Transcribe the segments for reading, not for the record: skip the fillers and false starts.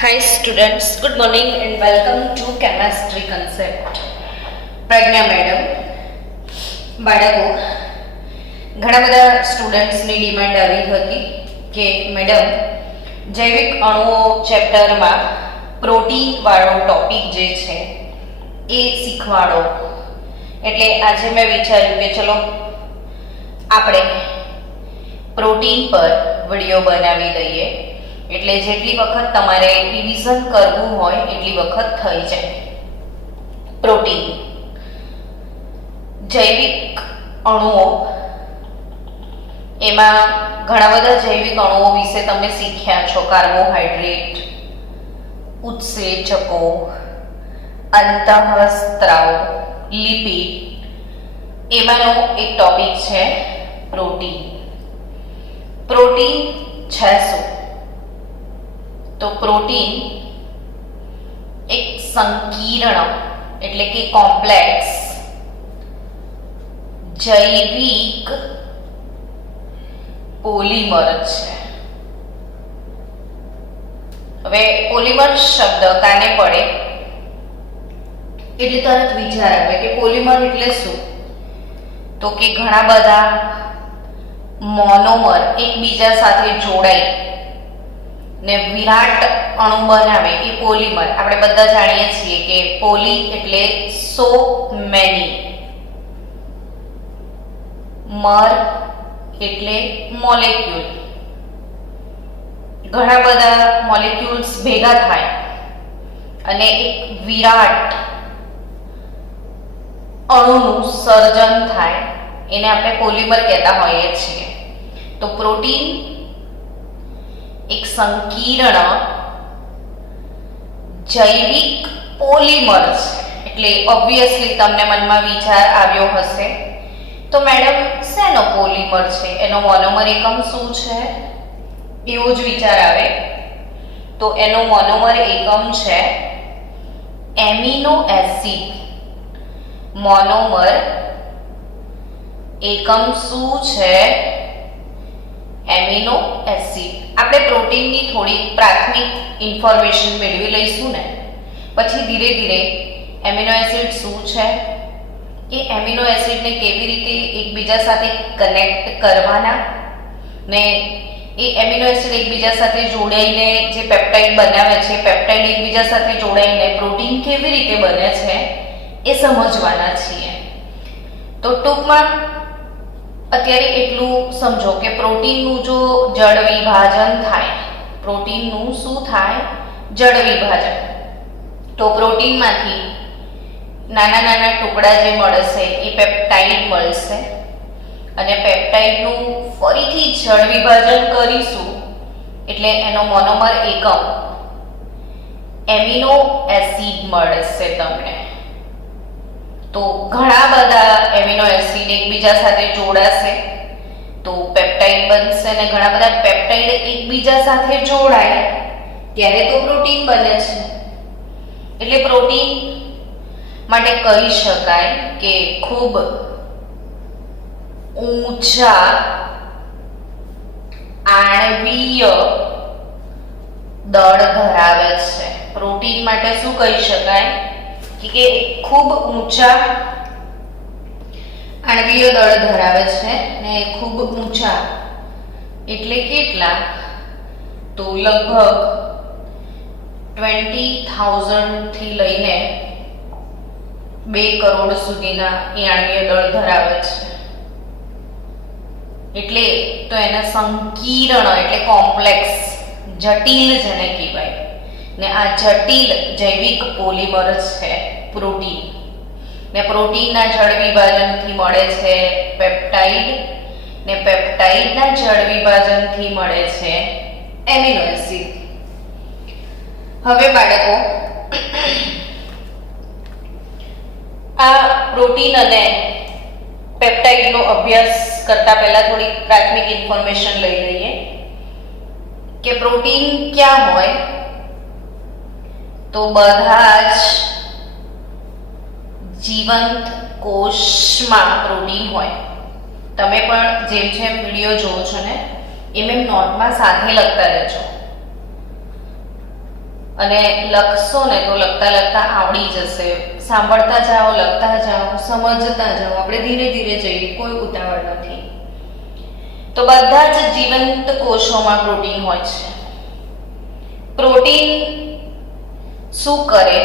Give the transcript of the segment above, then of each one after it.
Hi students, good morning and welcome to chemistry concept. Pragya madam. બાળકો, ઘણા બધા સ્ટુડન્ટ્સની demand આવી હતી કે મેડમ જૈવિક અણુઓ ચેપ્ટરમાં પ્રોટીન વાળો ટોપિક જે છે એ શીખવાડો. એટલે આજે મેં વિચાર્યું કે ચલો આપણે પ્રોટીન પર વિડીયો બનાવી દઈએ, એટલે જેટલી વખત તમારે રિવિઝન કરવું હોય એટલી વખત થઈ જાય. પ્રોટીન જૈવિક અણુઓ, એમાં ઘણા બધા જૈવિક અણુઓ વિશે તમે શીખ્યા છો. કાર્બોહાઈડ્રેટ, ઉત્સેચકો, અંતઃસ્ત્રાવ, લિપિડ. એમાંનો એક ટોપિક છે પ્રોટીન. પ્રોટીન છે શું? તો પ્રોટીન એક સંકીર્ણ એટલે કે કોમ્પ્લેક્સ જૈવિક પોલિમર છે. હવે પોલિમર શબ્દ કાને પડે એટલે તરત વિચાર આવે કે પોલિમર એટલે શું? તો કે ઘણા બધા મોનોમર એકબીજા સાથે જોડાય ને વિરાટ અણુ બનાવે એ પોલિમર. આપણે બધા જાણીએ છીએ કે પોલી એટલે સો મેની, મર એટલે મોલેક્યુલ. ઘણા બધા મોલેક્યુલ્સ ભેગા થાય અને એક વિરાટ અણુનું સર્જન થાય, એને આપણે પોલિમર કહેતા હોઈએ છીએ. તો પ્રોટીન એક સંકીર્ણ જૈવિક પોલિમર છે. એટલે ઓબ્વિયસલી તમને મનમાં વિચાર આવ્યો હશે, તો મેડમ શેનો પોલિમર છે, એનો મોનોમર એકમ શું છે, એવો જ વિચાર આવે. તો એનો મોનોમર એકમ છે એમિનો એસિડ. મોનોમર એકમ શું છે? Amino acid. આપણે પ્રોટીનની થોડી પ્રાથમિક ઇન્ફોર્મેશન મેળવી લઈશું ને, પછી ધીરે ધીરે એમિનો એસિડ શું છે, એ એમિનો એસિડને કેવી રીતે એકબીજા સાથે કનેક્ટ કરવાના, ને એ એમિનો એસિડ એકબીજા સાથે જોડાઈને જે પેપ્ટાઇડ બનાવે છે, પેપ્ટાઇડ એકબીજા સાથે જોડાઈને પ્રોટીન કેવી રીતે બને છે એ સમજવાના છીએ. તો ટૂંકમાં અત્યારે એટલું સમજો કે પ્રોટીનનું જો જળ વિભાજન થાય, પ્રોટીનનું શું થાય? જળ વિભાજન. તો પ્રોટીનમાંથી નાના નાના ટુકડા જે મળશે એ પેપ્ટાઇડ મળશે, અને પેપ્ટાઇડનું ફરીથી જળ વિભાજન કરીશું એટલે એનો મોનોમર એકમ એમિનો એસિડ મળશે તમને. તો ઘણા બધા એમિનો એસિડ એકબીજા સાથે જોડાશે તો પેપ્ટાઇડ બનશે, અને ઘણા બધા પેપ્ટાઇડ એકબીજા સાથે જોડાય ત્યારે તો પ્રોટીન બને છે. એટલે પ્રોટીન માટે કહી શકાય કે ખૂબ ઊંચા આણ્વીય દળ ધરાવે છે. પ્રોટીન માટે શું કહી શકાય કે ખૂબ ઊંચા આણ્વીય દળ ધરાવે છે. ને ખૂબ ઊંચા એટલે કેટલા? તો લગભગ 20,000 થી લઈને 2 કરોડ સુધીના એ આણ્વીય દળ ધરાવે છે. એટલે તો એને સંકીર્ણ એટલે કોમ્પ્લેક્સ, જટિલ જેને કહેવાય. ને આ જટિલ જૈવિક પોલિમર છે પ્રોટીન. ને પ્રોટીનના જળ વિભાજનથી મળે છે પેપ્ટાઇડ, ને પેપ્ટાઇડના જળ વિભાજનથી મળે છે એમિનો એસિડ. હવે બાળકો, આ પ્રોટીન અને પેપ્ટાઇડનો અભ્યાસ કરતા પહેલા થોડી પ્રાથમિક ઇન્ફોર્મેશન લઈ લઈએ કે પ્રોટીન ક્યાં હોય. તો બધા જ જીવંત કોષમાં પ્રોટીન હોય. તમે પણ જેમ જેમ વિડીયો જોવો છો ને એમ નોટમાં સાથે લખતા રહેજો. અને લખશો ને તો લખતા લખતા આવડી જશે. સાંભળતા જાઓ, લખતા જાઓ, સમજતા જાઓ. આપણે ધીરે ધીરે જઈએ, કોઈ ઉતાવળ નથી. તો બધા જ જીવંત કોષોમાં પ્રોટીન હોય છે. પ્રોટીન શું કરે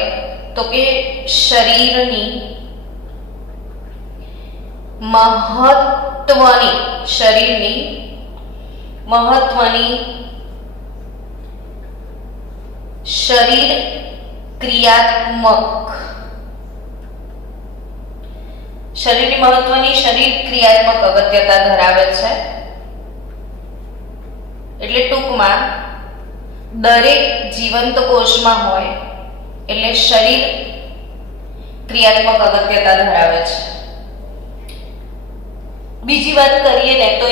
તો કે શરીરની મહત્વની શરીર ક્રિયાત્મક અગત્યતા ધરાવે છે. એટલે ટૂંકમાં દરેક જીવંત કોષમાં હોય એટલે શરીર ક્રિયાત્મક અગત્યતા ધરાવે છે. બીજી વાત કરીએ ને તો એ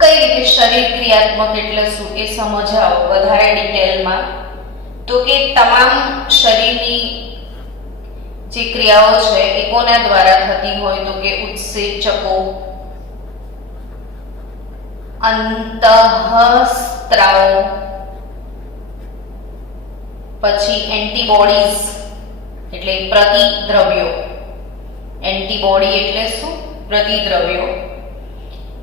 કઈ રીતે શરીર ક્રિયાત્મક એટલે શું એ સમજાવો વધારે ડિટેલમાં. તો કે તમામ શરીરની જે ક્રિયાઓ છે એ કોના દ્વારા થતી હોય તો કે ઉત્સેચકો, અંતઃસ્ત્રાવો, પછી એન્ટીબોડીઝ એટલે પ્રતિદ્રવ્યો. એન્ટીબોડી એટલે શું? પ્રતિદ્રવ્યો.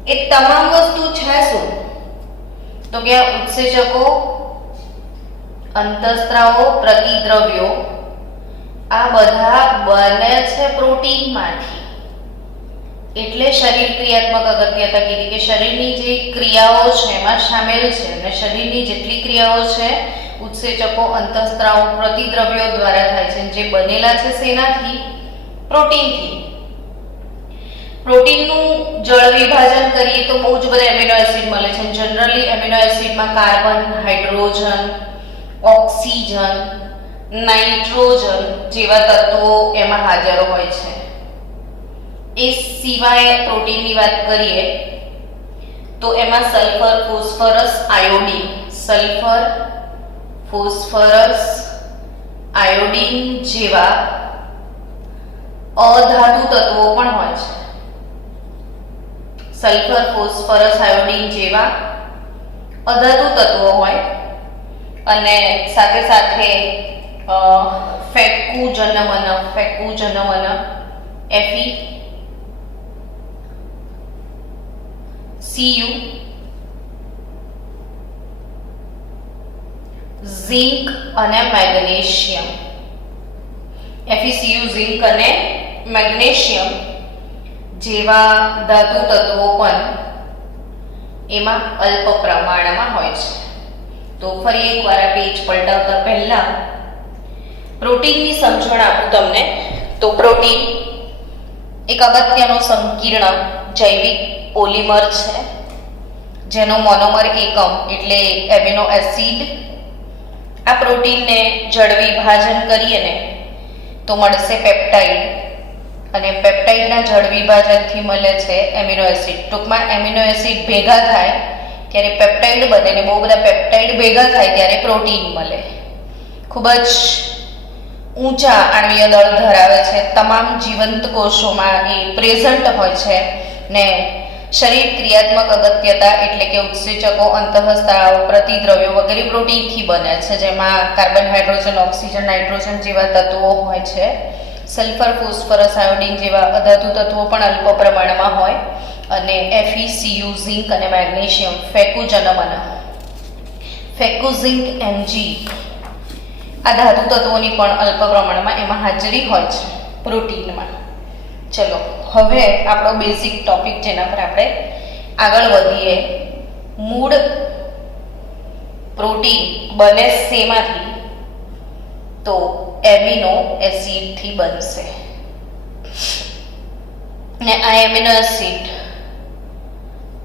એ તમામ વસ્તુ છે શું તો કે ઉત્સેચકો, અંતઃસ્ત્રાવો, પ્રતિદ્રવ્યો આ બધા બને છે પ્રોટીનમાંથી. એટલે શરીર ક્રિયાત્મક અગત્યતા કીધી કે શરીરની જે ક્રિયાઓ છે એમાં સામેલ છે અને શરીરની જેટલી ક્રિયાઓ છે ઉત્સેચકો, અંતઃસ્ત્રાવો, પ્રતિદ્રવ્યો દ્વારા થાય છે. જે બનેલા છે શેનાથી? પ્રોટીનથી. પ્રોટીનનું જળ વિભાજન કરીએ તો બહુ જ બધા એમિનો એસિડ મળે છે. જનરલી એમિનો એસિડમાં કાર્બન, હાઇડ્રોજન, ઓક્સિજન, નાઇટ્રોજન જેવા તત્વો એમાં હાજર હોય છે. એ સિવાય પ્રોટીનની વાત કરીએ તો એમાં સલ્ફર, ફોસ્ફરસ, આયોડીન જેવા અધાતુ તત્વો પણ હોય છે. સલ્ફર, ફોસ્ફરસ, આયોડીન જેવા અધાતુ તત્વો હોય અને સાથે સાથે ફેકુજનમન Fe, Cu, ઝિંક અને મેગ્નેશિયમ. FeCu, ઝિંક અને મેગ્નેશિયમ જેવા ધાતુ તત્વો પણ એમાં અલ્પ પ્રમાણમાં હોય છે. તો ફરી એકવાર આ પેજ પલટાવતા પહેલા પ્રોટીનની સમજણ આપું તમને. તો પ્રોટીન એક અગત્યનો સંકીર્ણ જૈવિક પોલિમર છે જેનો મોનોમર એકમ એટલે એમિનો એસિડ. આ પ્રોટીનને જળ વિભાજન કરીએ ને તો મળશે પેપ્ટાઇડ અને પેપ્ટાઇડના જળ વિભાજનથી મળે છે એમિનો એસિડ. ટૂંકમાં એમિનો એસિડ ભેગા થાય ત્યારે પેપ્ટાઇડ બને ને બહુ બધા પેપ્ટાઇડ ભેગા થાય ત્યારે પ્રોટીન મળે. ખૂબ જ ઊંચા આણ્વીય દળ ધરાવે છે. તમામ જીવંત કોષોમાં એ પ્રેઝન્ટ હોય છે ને શરીર ક્રિયાત્મક અગત્યતા એટલે કે ઉત્સેચકો, અંતઃસ્ત્રાવો, પ્રતિદ્રવ્યો વગેરે પ્રોટીનથી બને છે. જેમાં કાર્બન, હાઇડ્રોજન, ઓક્સિજન, નાઇટ્રોજન જેવા તત્વો હોય છે. સલ્ફર, ફોસ્ફરસ, આયોડીન જેવા અધાતુ તત્વો પણ અલ્પ પ્રમાણમાં હોય અને FeCu, ઝિંક અને મેગ્નેશિયમ, ફેકુઝિંક Mg આ ધાતુ તત્વોની પણ અલ્પ પ્રમાણમાં એમાં હાજરી હોય છે પ્રોટીનમાં. ચલો હવે આપણો બેઝિક ટોપિક જેના પર આપણે આગળ વધીએ. મૂળ પ્રોટીન બને શેમાંથી? તો એમિનો એસિડથી બનશે. ને આ એમિનો એસિડ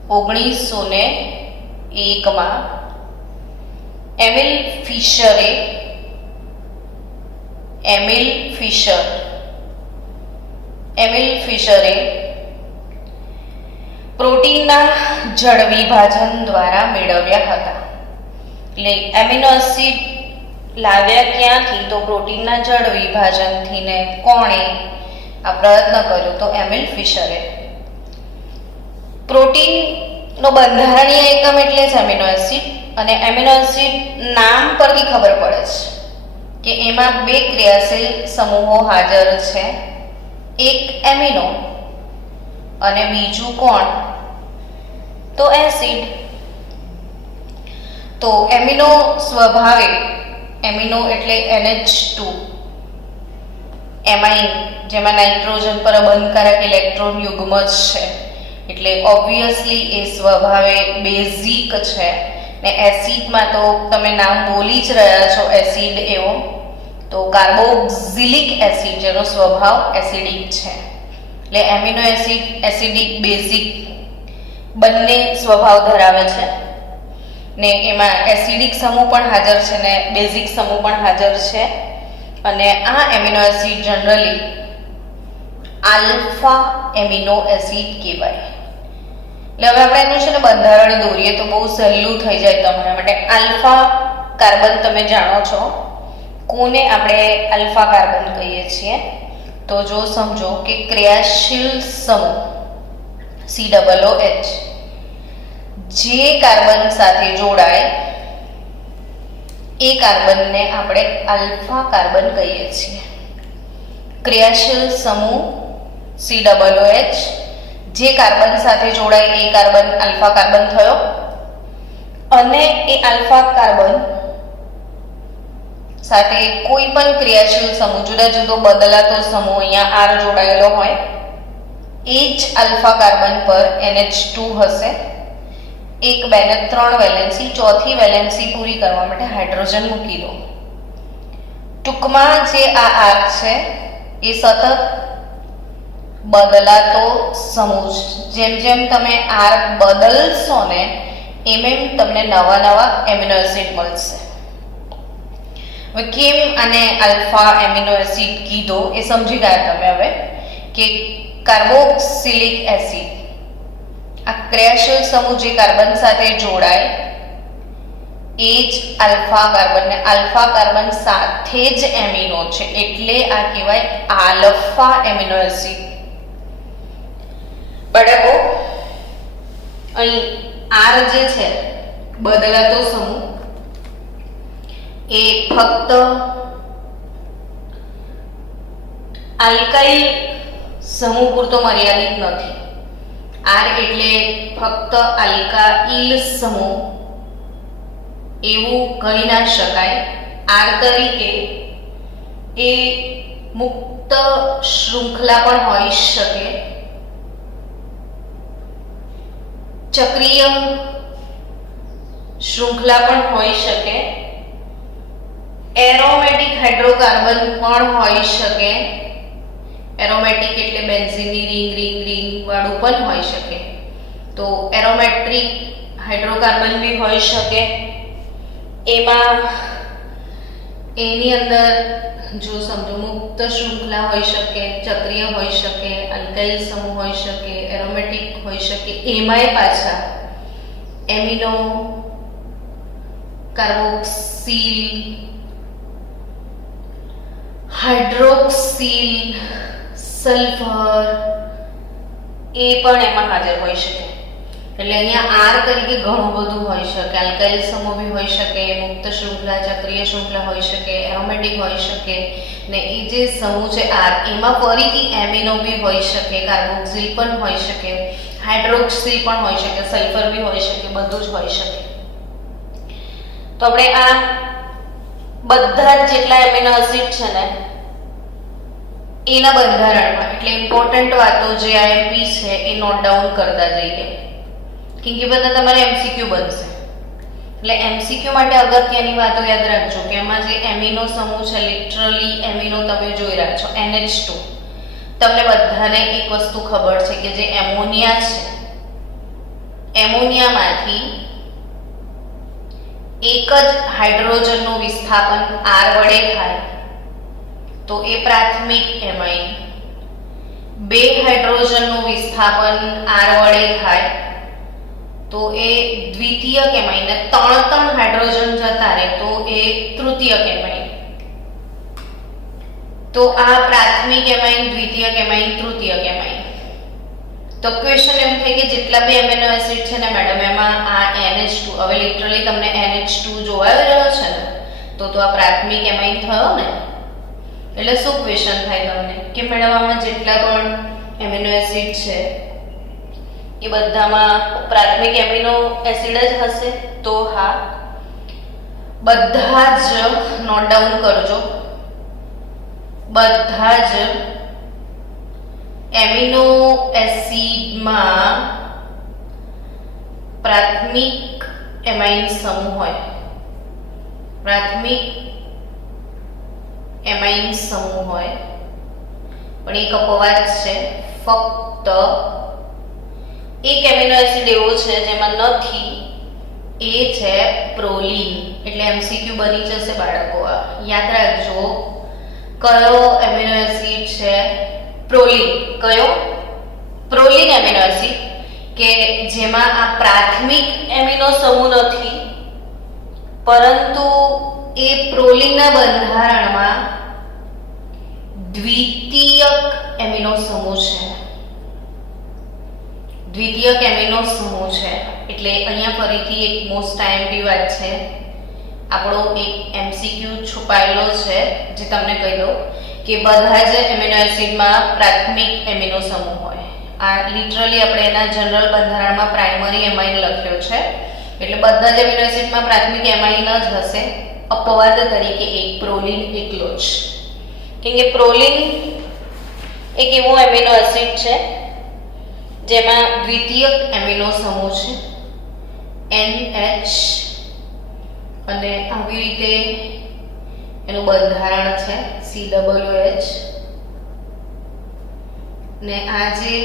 1901માં એમિલ ફિશરે પ્રોટીનના જળ વિભાજન દ્વારા મેળવ્યા હતા. એટલે એમિનો એસિડ લાવ્યા ક્યાંથી? તો પ્રોટીનના જળ વિભાજનથી. ને કોણે આ પ્રયત્ન કર્યો? તો એમિલ ફિશરે. પ્રોટીનનો બંધારણીય એકમ એટલે જ એમિનો એસિડ અને એમિનો એસિડ નામ પરથી ખબર પડે છે કે એમાં બે ક્રિયાશીલ સમૂહો હાજર છે, એક એમિનો અને બીજું કોણ? તો એસિડ. તો એમિનો સ્વભાવે, એમિનો એટલે NH2 એમાઇન, જેમાં નાઇટ્રોજન પર બંધકારક ઇલેક્ટ્રોન યુગ્મ છે, એટલે ઓબ્વિયસલી એ સ્વભાવે બેઝિક છે. ને એસિડમાં તો તમે નામ બોલી જ રહ્યા છો, એસિડ એવો, તો કાર્બોક્સિલિક એસિડ જેનો સ્વભાવ એસિડિક છે. એટલે એમિનો એસિડ એસિડિક બેઝિક બંને સ્વભાવ ધરાવે છે. ને એમાં એસિડિક સમૂહ પણ હાજર છે ને બેઝિક સમૂહ પણ હાજર છે. અને આ amino acid generally alpha amino acid કહેવાય. એટલે હવે આપણે એનું છે ને બંધારણ દોરીએ તો બહુ સહેલું થઈ જાય તમારા માટે. આલ્ફા કાર્બન તમે જાણો છો, કોને આપણે આલ્ફા કાર્બન કહીએ છીએ? તો જો સમજો કે ક્રિયાશીલ સમૂહ COOH જે કાર્બન સાથે જોડાય એ કાર્બનને આપણે આલ્ફા કાર્બન કહીએ છીએ. ક્રિયાશીલ સમૂહ COOH જે કાર્બન સાથે જોડાય એ કાર્બન આલ્ફા કાર્બન થયો. અને એ આલ્ફા કાર્બન સાથે કોઈ પણ ક્રિયાશીલ સમૂહ, જુદા જુદો બદલાતો સમૂહ, અહીંયા R જોડાયેલો હોય, એ જ આલ્ફા કાર્બન પર NH2 હશે. 1, 2 ને 3 વેલેન્સી, ચોથી વેલેન્સી પૂરી કરવા માટે હાઇડ્રોજન મૂકી દો. ટૂંકમાં જે આ R છે એ સતત બદલાતો સમૂહ. જેમ જેમ તમે R બદલશો ને એમ એમ તમને નવા નવા એમિનો એસિડ મળશે. હવે કેમ આને આલ્ફા એમિનો એસિડ કીધો એ સમજી ગયા તમે હવે, કે કાર્બોક્સિલિક એસિડ આ ક્રિયાશીલ સમૂહ જે કાર્બન સાથે જોડાય એ જ આલ્ફા કાર્બન, ને આલ્ફા કાર્બન સાથે જ એમિનો છે એટલે આ કહેવાય આલ્ફા એમિનો એસિડ. બરાબર. અહીં R જે છે બદલાતો સમૂહ એ ફક્ત આલ્કાઇલ સમૂહ પૂરતો મર્યાદિત નથી. R એટલે ફક્ત આલ્કાઇલ સમૂહ એવું કહી ના શકાય. R તરીકે એ મુક્ત શૃંખલા પણ હોઈ શકે, ચક્રીય શૃંખલા પણ હોઈ શકે, એરોમેટિક હાઇડ્રોકાર્બન પણ હોઈ શકે. એરોમેટિક એટલે બેન્ઝીનની રિંગ રિંગ રિંગ વાળું પણ હોઈ શકે. તો એરોમેટ્રિક હાઇડ્રોકાર્બન બી હોઈ શકે. એમાં એની અંદર જો સમજો મુક્ત શૃંખલા હોઈ શકે, ચક્રીય હોઈ શકે, આલ્કાઇલ સમૂહ હોઈ શકે, એરોમેટિક હોઈ શકે. એમાંય પાછા એમિનો, કાર્બોક્સિલ, હાઇડ્રોક્સિલ, સલ્ફર એ પણ એમાં હાજર હોઈ શકે. એટલે અહીંયા R તરીકે ઘણું બધું હોઈ શકે. આલ્કાઇલ સમૂહ બી હોઈ શકે, મુક્ત શૃંખલા, ચક્રીય શૃંખલા હોઈ શકે, એરોમેટિક હોઈ શકે. ને એ જે સમૂહ છે R એમાં ફરીથી એમિનો બી હોઈ શકે, કાર્બોક્સિલ પણ હોઈ શકે, હાઇડ્રોક્સિલ પણ હોઈ શકે, સલ્ફર બી હોઈ શકે, બધું જ હોઈ શકે. તો આપણે આ બધા જ જેટલા એમિનો એસિડ છે ને એના બંધારણમાં એટલે ઇમ્પોર્ટન્ટ વાતો જે IMP છે એ નોટ ડાઉન કરતા જઈએ, કેમ કે બધા તમારે MCQ બનશે. એટલે MCQ માટે અગત્યની વાતો યાદ રાખજો કે એમાં જે એમિનો સમૂહ છે, લિટરલી એમિનો તમે જોઈ રહ્યા છો NH2. તમને બધાને એક વસ્તુ ખબર છે કે જે એમોનિયા છે, એમોનિયામાંથી એક જ હાઇડ્રોજનનું વિસ્થાપન R વડે થાય તો એ પ્રાથમિક એમાઇન. 2 હાઇડ્રોજનનું વિસ્થાપન R વડે થાય તો એ દ્વિતીયક એમાઇન. ને 3 હાઇડ્રોજન જતા રહે તો એ તૃતીયક એમાઇન. તો આ પ્રાથમિક એમાઇન, દ્વિતીયક એમાઇન, તૃતીયક એમાઇન. તો ક્વેશ્ચન એમ થાય કે જેટલા બી એમિનો એસિડ છે ને મેડમ એમાં આ NH2 હવે લિટરલી તમને NH2 જોવા રહ્યો છે ને તો આ પ્રાથમિક એમાઇન થયો ને એટલે શું ક્વેશ્ચન થાય તમને કે મેડમ આમાં જેટલા પણ એમિનો એસિડ છે એ બધામાં પ્રાથમિક એમિનો એસિડ જ હશે તો હા બધા જ નોટ ડાઉન કરજો બધા જ એમિનો એસિડમાં પ્રાથમિક એમાઇન સમૂહ હોય પ્રાથમિક એમાઇન સમૂહ હોય પણ એક અપવાદ છે ફક્ત એક એમિનો એસિડ એવો છે જેમાં નથી એ છે પ્રોલિન એટલે MCQ બની જશે બાળકો આ યાદ રાખજો કયો એમિનો એસિડ છે પ્રોલિન કયો પ્રોલિન એમિનો એસિડ કે જેમાં આ પ્રાથમિક એમિનો સમૂહ નથી પરંતુ એ પ્રોલિનના બંધારણમાં દ્વિતીયક એમિનો સમૂહ છે દ્વિતીયક એમિનો સમૂહ છે એટલે અહીંયા ફરીથી એક મોસ્ટ આઈએમપી વાત છે આપણો એક MCQ છુપાયેલો છે જે તમને કહી દઉં કે બધા જ એમિનો એસિડમાં પ્રાથમિક એમિનો સમૂહ હોય આ લિટરલી આપણે એના જનરલ બંધારણમાં પ્રાઇમરી એમાઇન લખ્યો છે એટલે બધા જ એમિનો એસિડમાં પ્રાથમિક એમાઇન જ હશે અપવાદ તરીકે એક પ્રોલિન એકલો જ કેમ કે પ્રોલિન એક એવો એમિનો એસિડ છે જેમાં દ્વિતીયક એમિનો સમૂહ છે NH અને આવી રીતે એનું બંધારણ છે COOH ને આ જે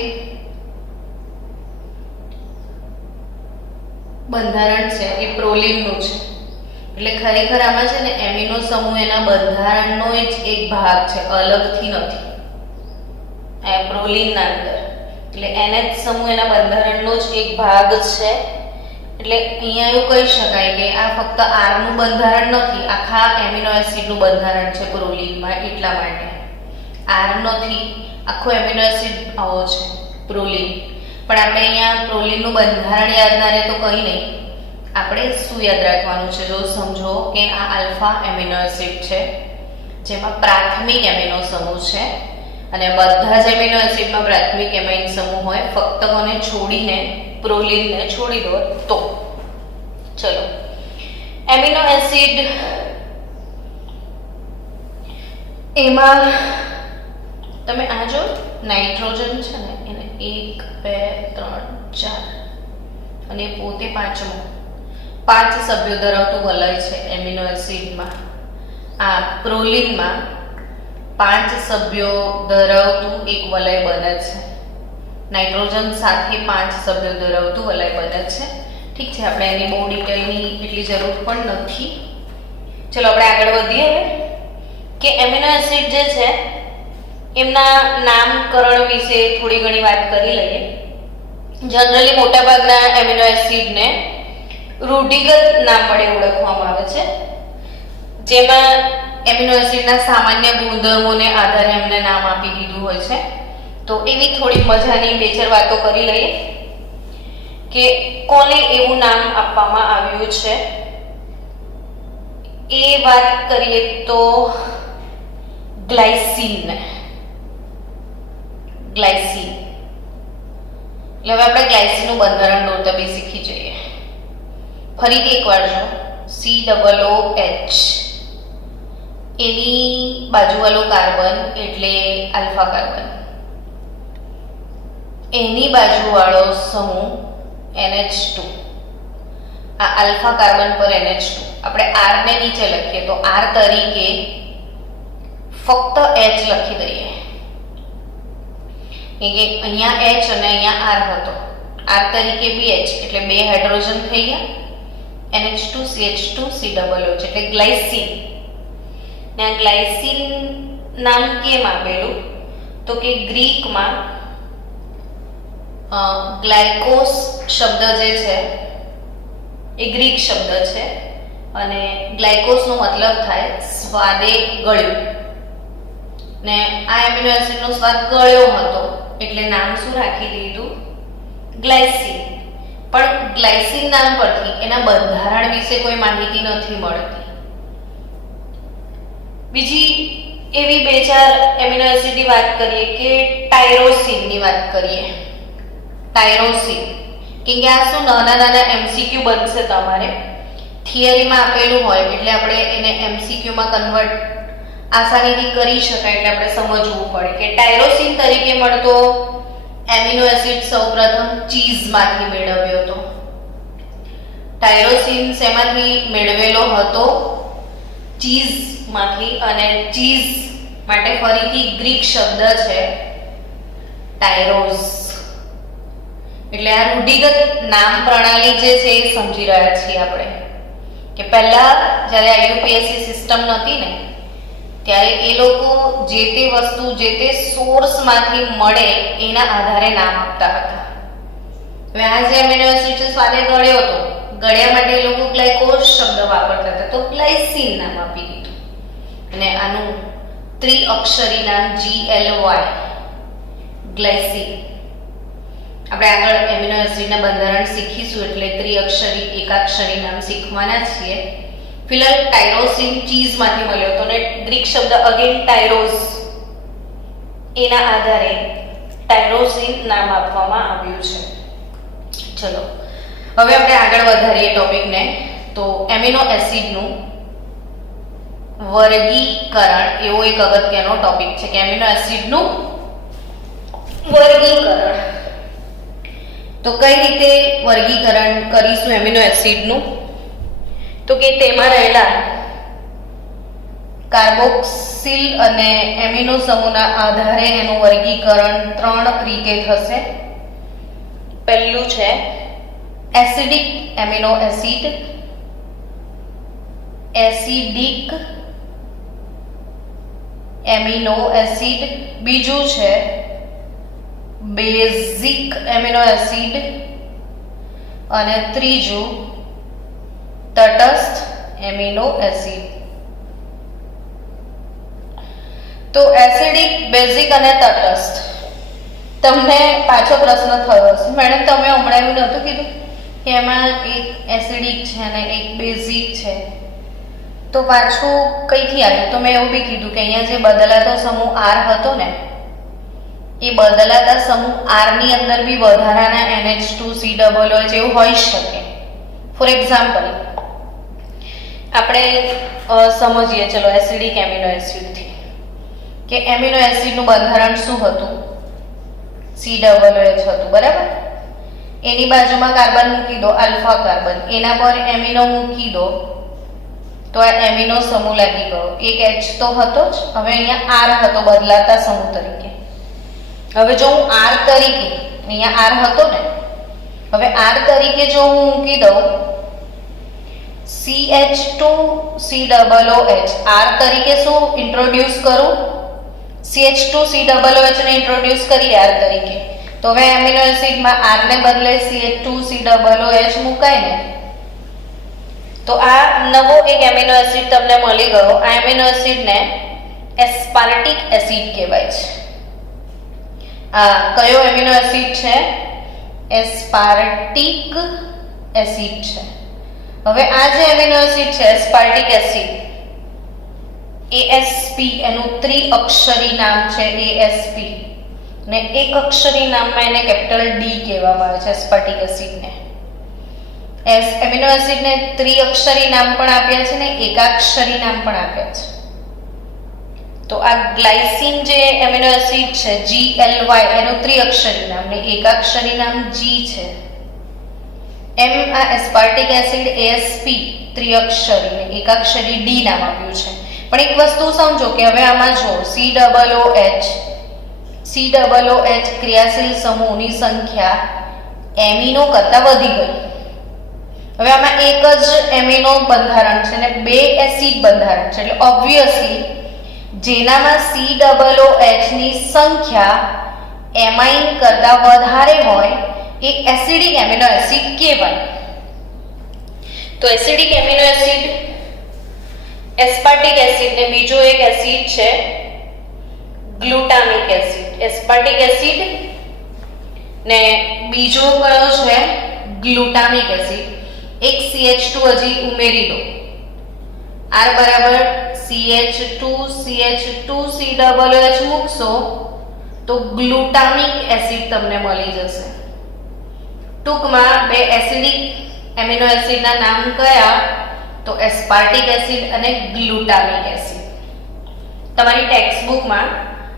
બંધારણ છે એ પ્રોલિનનું છે એટલે ખરેખર આમાં છે ને એમિનો સમૂહ એના બંધારણનો જ એક ભાગ છે અલગથી નથી આ પ્રોલિનના અંદર એટલે NH સમૂહ એના બંધારણનો જ એક ભાગ છે એટલે અહીંયા એવું કહી શકાય કે આ ફક્ત R નું બંધારણ નથી આખા એમિનો એસિડનું બંધારણ છે પ્રોલિનમાં એટલા માટે R નથી આખો એમિનો એસિડ આવો છે પ્રોલિન પણ આપણે અહીંયા પ્રોલિનનું બંધારણ યાદ ના રહે તો કંઈ નહીં આપણે શું યાદ રાખવાનું છે જો સમજો કે આ આલ્ફા એમિનો એસિડ છે જેમાં પ્રાથમિક એમિનો સમૂહ છે અને બધા જ એમિનો એસિડમાં પ્રાથમિક એમાઇન સમૂહ હોય ફક્ત કોને છોડીને પ્રોલિનને છોડી દો તો ચલો એમિનો એસિડ એમાં તમે આ જો નાઇટ્રોજન છે ને એને 1 2 3 4 અને પોતે પાંચમો 5 સભ્યો ધરાવતું વલય છે એમિનો એસિડમાં આ પ્રોલિનમાં 5 સભ્યો ધરાવતું એક વલય બને છે નાઇટ્રોજન સાથે 5 સભ્યો ધરાવતું વલય બને છે ઠીક છે આપણે એની બહુ ડિટેલની એટલી જરૂર પણ નથી ચલો આપણે આગળ વધીએ હવે કે એમિનો એસિડ જે છે એમના નામકરણ વિશે થોડી ઘણી વાત કરી લઈએ જનરલી મોટાભાગના એમિનો એસિડને રૂઢિગત નામ વડે ઓળખવામાં આવે છે જેમાં એમિનો એસિડના સામાન્ય ગુણધર્મોને આધારે એમને નામ આપી દીધું હોય છે તો એવી થોડી મજાની બે ચાર વાતો કરી લઈએ કે કોને એવું નામ આપવામાં આવ્યું છે એ વાત કરીએ તો ગ્લાયસીન એટલે હવે આપણે ગ્લાયસીનનું બંધારણ દોરતા બી શીખી જઈએ ફરીથી એકવાર જો COOH એની બાજુવાળો કાર્બન એટલે આલ્ફા કાર્બન એની બાજુવાળો સમૂહ NH2 આ આલ્ફા કાર્બન પર NH2 આપણે R ને નીચે લખીએ તો R તરીકે ફક્ત H લખી દઈએ કે અહીંયા H અને અહીંયા R હતો R તરીકે બી H એટલે બે હાઇડ્રોજન થઈ ગયા NH2 CH2 COOH એટલે ગ્લાયસીન ને ગ્લાયસીન નામ કેમ આપેલું તો કે ગ્રીકમાં ગ્લાયકોસ શબ્દ જે છે એ ગ્રીક શબ્દ છે અને ગ્લાયકોસનો મતલબ થાય સ્વાદે ગળ્યું ને આ એમિનો એસિડનો સ્વાદ ગળ્યો હતો એટલે નામ શું રાખી દીધું? ગ્લાયસિન. પણ ગ્લાયસિન નામ પરથી એના બંધારણ વિશે કોઈ માહિતી નથી મળતી. બીજી એવી બે ચાર એમિનો એસિડની વાત કરીએ કે ટાયરોસિનની વાત કરીએ. ટાયરોસિન કે આ શું નાના નાના એમસીક્યુ બનશે તમારે થિયરીમાં આપેલું હોય એટલે આપણે એને એમસીક્યુ માં કન્વર્ટ આસાનીથી કરી શકાય એટલે આપણે સમજવું પડે કે ટાયરોસિન તરીકે મળતો એમિનો એસિડ સૌપ્રથમ ચીઝમાંથી મેળવ્યો હતો. ટાયરોસિન શેમાંથી મેળવેલો હતો? ચીઝમાંથી. અને ચીઝ માટે ફરીથી ગ્રીક શબ્દ છે ટાયરોસ. એટલે આ રૂઢિગત નામ પ્રણાલી જે છે એ સમજી રહ્યા છીએ આપણે કે પહેલા જ્યારે આઈયુપીએસસી સિસ્ટમ નહોતી ને ત્યારે એ લોકો જે તે વસ્તુ જે તે સોર્સમાંથી મળે એના આધારે નામ આપતા હતા. હવે આ જે એમિનો એસિડ છે સ્વાદે ગળ્યો હતો, ગળ્યા માટે એ લોકો ગ્લાયકોઝ શબ્દ વાપરતા હતા તો ગ્લાયસિન નામ આપી દીધું. અને આનું ત્રિઅક્ષરી નામ GLY ગ્લાયસિન. આપણે આગળ એમિનો એસિડના બંધારણ શીખીશું એટલે ત્રિઅક્ષરી એકાક્ષરી નામ શીખવાના છીએ. ફિલહાલ ટાયરોસિન ચીઝમાંથી મળ્યો હતો ને ગ્રીક શબ્દ અગેન ટાયરોસ એના આધારે ટાયરોસિન નામ આપવામાં આવ્યું છે. ચલો હવે આપણે આગળ વધારીએ ટોપિકને. તો એમિનો એસિડનું વર્ગીકરણ એવો એક અગત્યનો ટોપિક છે કે એમિનો એસિડનું વર્ગીકરણ. તો કઈ રીતે વર્ગીકરણ કરીશું એમિનો એસિડનું? તો કે તેમાં રહેલા કાર્બોક્સિલ અને એમિનો સમૂહના આધારે એનું વર્ગીકરણ 3 રીતે થશે. પહેલું છે acidic amino acid, acidic amino acid. બીજું છે બેઝિક એમિનો એસિડ અને ત્રીજું તટસ્થ એમિનો એસિડ. તો એસિડિક, બેઝિક અને તટસ્થ. તમને પાછો પ્રશ્ન થયો હશે મેડમ તમે હમણાં એવું નહોતું કીધું કે એમાં એક એસિડિક છે અને એક બેઝિક છે તો પાછું કઈથી આવ્યું? તો મેં એવું બી કીધું કે અહીંયા જે બદલાતો સમૂહ R હતો ને એ બદલાતા સમૂહ R ની અંદર બી વધારાના NH2COOH જેવું હોઈ શકે. ફોર એક્ઝામ્પલ આપણે સમજીએ ચલો એસિડિક એમિનો એસિડથી કે એમિનો એસિડનું બંધારણ શું હતું? COOH હતું, બરાબર? એની બાજુમાં કાર્બન મૂકી દો, આલ્ફા કાર્બન, એના પર એમિનો મૂકી દો તો આ એમિનો સમૂહ લાગી ગયો. એક H તો હતો જ, હવે અહીંયા R હતો બદલાતા સમૂહ તરીકે. હવે જો હું R તરીકે, અહીંયા R હતો ને, હવે R તરીકે જો હું મૂકી દઉં CH2COOH, R તરીકે શું ઇન્ટ્રોડ્યુસ કરું? CH2COOH ને ઇન્ટ્રોડ્યુસ કરીએ R તરીકે. તો હવે એમિનો એસિડમાં R ને બદલે CH2COOH મુકાય ને તો આ નવો એક એમિનો એસિડ તમને મળી ગયો. આ એમિનો એસિડને એસ્પાર્ટિક એસિડ કહેવાય છે. આ કયો એમિનો એસિડ છે? એસ્પાર્ટિક એસિડ છે. હવે આ જે એમિનો એસિડ છે એસ્પાર્ટિક એસિડ ASP એનું ત્રિઅક્ષરી નામ છે ASP ને એક અક્ષરી નામમાં એને કેપિટલ D કહેવામાં આવે છે એસ્પાર્ટિક એસિડને. એમિનો એસિડને ત્રિઅક્ષરી નામ પણ આપ્યા છે ને એકાક્ષરી નામ પણ આપ્યા છે. તો આ ગ્લાયસિન જે એમિનો એસિડ છે GLY એનું ત્રિઅક્ષરી નામ ને એકાક્ષરી નામ G છે. એમ આ એસ્પાર્ટિક એસિડ ASP ત્રિઅક્ષરી ને એકાક્ષરી D નામ આપ્યું છે. પણ એક વસ્તુ સમજો કે હવે આમાં જો COOH ક્રિયાશીલ સમૂહની સંખ્યા એમિનો કરતાં વધી ગઈ. હવે આમાં એક જ એમિનો બંધારણ છે ને બે એસિડ બંધારણ છે એટલે ઓબ્વિયસલી જેનામાં COOH ની સંખ્યા એમાઇન કરતાં વધારે હોય એ એસિડિક એમિનો એસિડ કહેવાય. તો acidic amino acid aspartic acid ને બીજો એક એસિડ છે ગ્લુટામિક એસિડ. એસ્પાર્ટિક એસિડ ને બીજો કયો છે ગ્લુટામિક એસિડ. એક CH2 હજી ઉમેરી દો. R બરાબર CH2CH2COOH મૂકશો તો ગ્લુટામિક એસિડ તમને મળી જશે. ટૂંકમાં બે એસિડિક એમિનો એસિડના નામ કયા? તો એસ્પાર્ટિક એસિડ અને ગ્લુટામિક એસિડ. તમારી ટેક્સ્ટ બુકમાં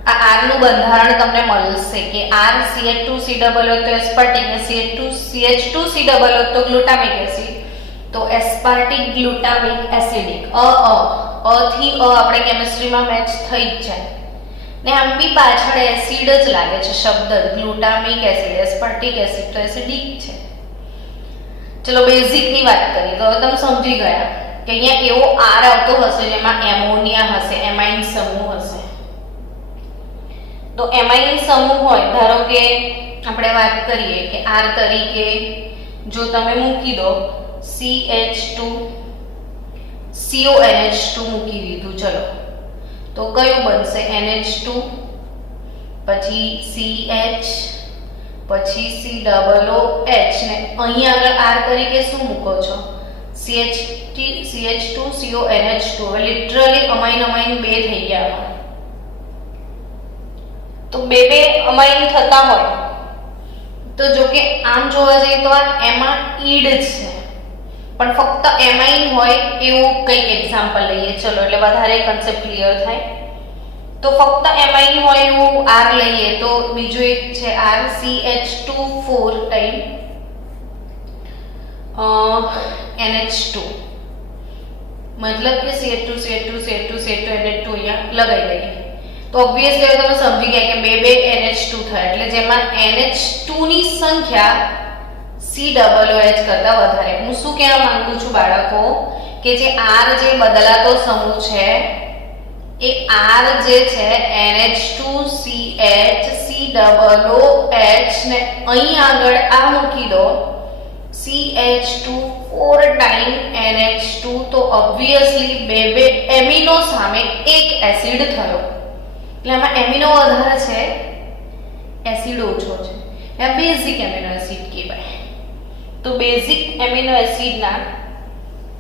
આ R નું બંધારણ તમને મળશે કે R CH2COOH તો એસ્પાર્ટિક અને CH2CH2COOH તો ગ્લુટામિક એસિડ. તો એસ્પાર્ટિક ગ્લુટામિક એસિડિક અ થી આપણે કેમિસ્ટ્રીમાં મેચ થઈ જ જાય ને આમ બી પાછળ એસિડ જ લાગે છે શબ્દ ગ્લુટામિક એસિડ એસ્પાર્ટિક એસિડ તો એસિડિક છે. ચલો બેઝિક ની વાત કરીએ તો હવે તમે સમજી ગયા કે અહીંયા એવો R આવતો હશે જેમાં એમોનિયા હશે, એમાઇન સમૂહ હશે. તો એમાઇન સમૂહ હોય, ધારો કે આપણે વાત કરીએ કે R તરીકે જો તમે મૂકી દો CH2 CONH2 મૂકી દીધું. ચલો તો કયું બનશે? NH2 પછી CH પછી COOH ને અહીં આગળ R તરીકે શું મૂકો છો? CH2 CONH2. હવે લિટરલી અમાઇન બે થઈ ગયા. તો બે અમાઇન થતા હોય તો જો કે આમ જોવા જઈએ તો આ એમાઇડ છે, પણ ફક્ત એમાઇન હોય એવું કંઈક એક્ઝામ્પલ લઈએ. ચલો એટલે વધારે કન્સેપ્ટ ક્લિયર થાય. તો ફક્ત એમાઇન હોય એવું R લઈએ તો બીજું એક છે R CH2 ટાઈમ NH2 મતલબ કે CH2 NH2 અહીંયા લગાઈ લઈએ તો ઓબ્વિયસલી હવે તમે સમજી ગયા કે બે NH2 થાય એટલે જેમાં NH2 ની સંખ્યા COOH કરતા વધારે. હું શું કહેવા માંગુ છું બાળકો કે જે R જે બદલાતો સમૂહ છે એ R જે છે NH2CH COOH ને અહીં આગળ આ મૂકી દો CH2 ટાઈમ NH2 તો ઓબ્વિયસલી બે એમિનો સામે એક એસિડ થયો. એટલે આમાં એમિનો વધારે છે, એસિડ ઓછો છે. આ બેઝિક એમિનો એસિડ કહેવાય. તો બેઝિક એમિનો એસિડના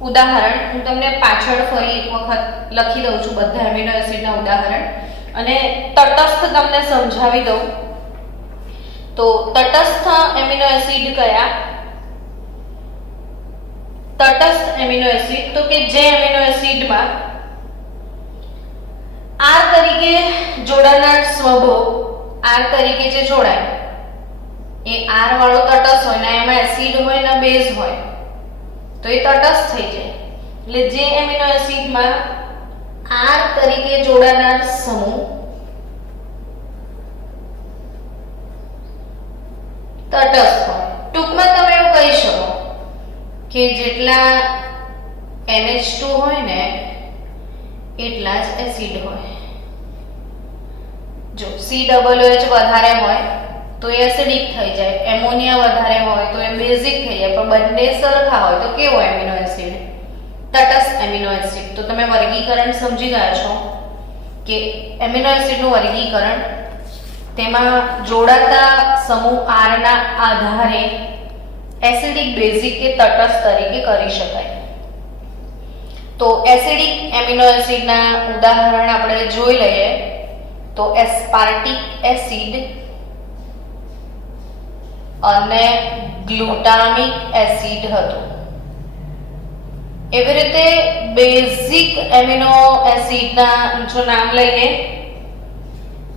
ઉદાહરણ હું તમને પાછળ ફરી એક વખત લખી દઉં છું બધા એમિનો એસિડના ઉદાહરણ અને તટસ્થ તમને સમજાવી દઉં. તો તટસ્થ એમિનો એસિડ કયા? તટસ્થ એમિનો એસિડ તો કે જે એમિનો એસિડમાં R તરીકે જોડાનાર સ્વભાવ R તરીકે જે જોડાય એ R વાળો તટસ્થ હોય ને એમાં એસિડ હોય ને બેઝ હોય તો એ તટસ્થ થઈ જાય. એટલે જે એમિનો એસિડમાં R તરીકે જોડાનાર સમૂહ તટસ્થ હોય. ટૂંકમાં તમે એવું કહી શકો કે જેટલા NH2 હોય ને એટલા જ એસિડ હોય. જો COOH વધારે હોય તો એ એસિડિક થઈ જાય, એમોનિયા વધારે હોય તો એ બેઝિક થઈ જાય, પણ બંને સરખા હોય તો કેવો એમિનો એસિડ? તટસ્થ એમિનો એસિડ. તો તમે વર્ગીકરણ સમજી ગયા છો કે એમિનો એસિડનું વર્ગીકરણ તેમાં જોડાતા સમૂહ R ના આધારે એસિડિક, બેઝિક કે તટસ્થ તરીકે કરી શકાય. તો એસિડિક એમિનો એસિડના ઉદાહરણ આપણે જોઈ લઈએ તો એસ્પાર્ટિક એસિડ અને ગ્લુટામિક એસિડ હતું. એવી રીતે બેઝિક એમિનો એસિડના જો નામ લઈએ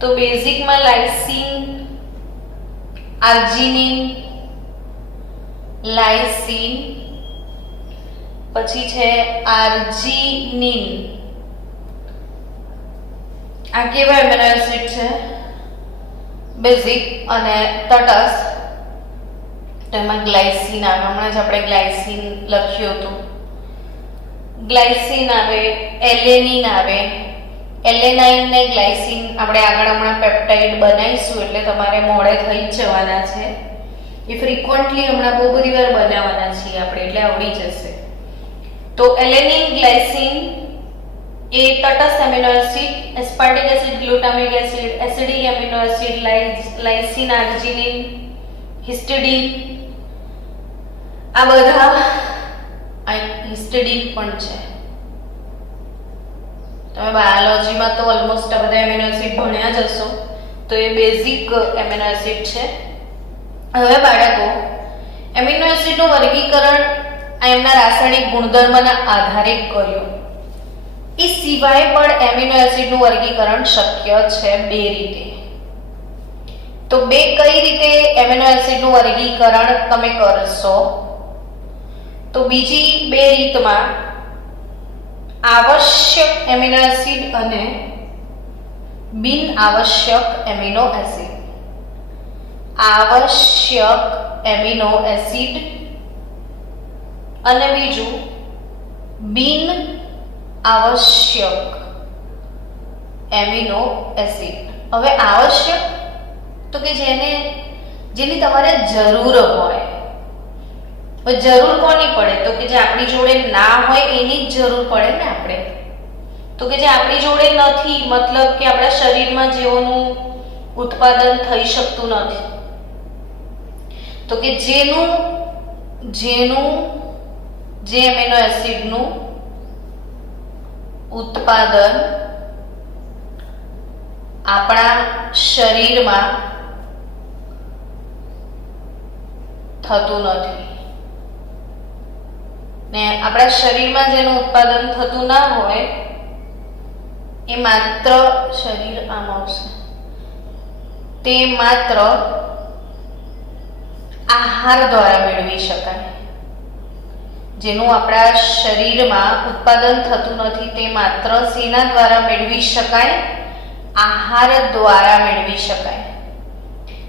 તો બેઝિકમાં લાઇસિન, આર્જિનિન, લાઇસિન, પછી છે આર્જિનિન. આ કેવા એમિનો એસિડ છે? બેઝિક અને તટસ્થ. તો એમાં ગ્લાયસિન આવે. હમણાં જ આપણે ગ્લાયસિન લખ્યું હતું. ગ્લાયસિન આવે, એલેનિન આવે. એલેનાઇન ને ગ્લાયસિન આપણે આગળ હમણાં પેપ્ટાઇડ બનાવીશું એટલે તમારે મોડે થઈ જ જવાના છે. એ ફ્રીક્વન્ટલી હમણાં બહુ બધી વાર બનાવવાના છીએ આપણે એટલે આવડી જશે. તો એલેનિન, ગ્લાયસિન એ તટસ્થ amino acid, aspartic acid, glutamic acid, acidic amino acid, lysine, arginine, histidine, આ બધા હિસ્ટિડીન પણ છે. તમે બાયોલોજીમાં તો ઓલમોસ્ટ આ બધા એમિનો એસિડ ભણ્યા જ હશો, તો એ બેઝિક એમિનો એસિડ છે. હવે બાળકો, એમિનો એસિડનું વર્ગીકરણ એમના રાસાયણિક ગુણધર્મના આધારે કર્યું. એ સિવાય પણ એમિનો એસિડનું વર્ગીકરણ શક્ય છે બે રીતે. તો બે કઈ રીતે એમિનો એસિડનું વર્ગીકરણ તમે કરશો? તો બીજી બે રીતમાં આવશ્યક એમિનો એસિડ અને બિન આવશ્યક એમિનો એસિડ. આવશ્યક એમિનો એસિડ અને બીજું બિન આવશ્યક એમિનો એસિડ. હવે આવશ્યક તો કે જેની તમારે જરૂર હોય. જરૂર કોની પડે? તો કે જે આપણી જોડે ના હોય એની જ જરૂર પડે ને આપણે. તો કે જે આપણી જોડે નથી, મતલબ કે આપણા શરીરમાં જેઓનું ઉત્પાદન થઈ શકતું નથી, તો કે જેનું જે એમિનો એસિડનું ઉત્પાદન આપણા શરીરમાં થતું નથી, ને આપણા શરીરમાં જેનું ઉત્પાદન થતું ના હોય એ માત્ર શરીર આમ આવશે, તે માત્ર આહાર દ્વારા મેળવી શકાય. જેનું આપણા શરીરમાં ઉત્પાદન થતું નથી તે માત્ર શેના દ્વારા મેળવી શકાય? આહાર દ્વારા મેળવી શકાય.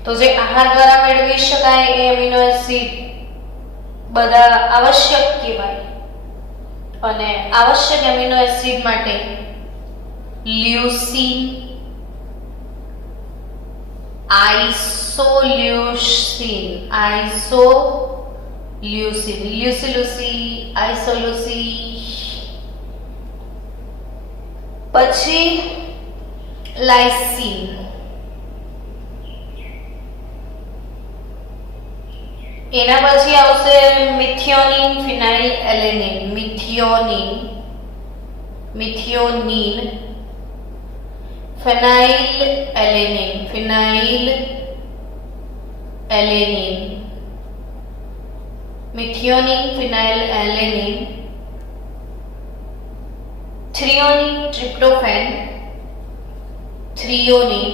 તો જે આહાર દ્વારા મેળવી શકાય એ એમિનો એસિડ બધા આવશ્યક કહેવાય. અને આવશ્યક એમિનો એસિડ માટે લ્યુસીન, આઇસોલ્યુસીન, આઇસોલ્યુસી, પછી લાઇસીન, એના પછી આવશે મિથિયોનિન, ફિનાઇલ એલેનિન, મિથિયોનિન, ફિનાઇલ એલેનિન, મિથિયોનિન, ફિનાઇલ એલેનિન, થ્રિયોનિન, ટ્રિપ્ટોફેન, થ્રિયોનિન,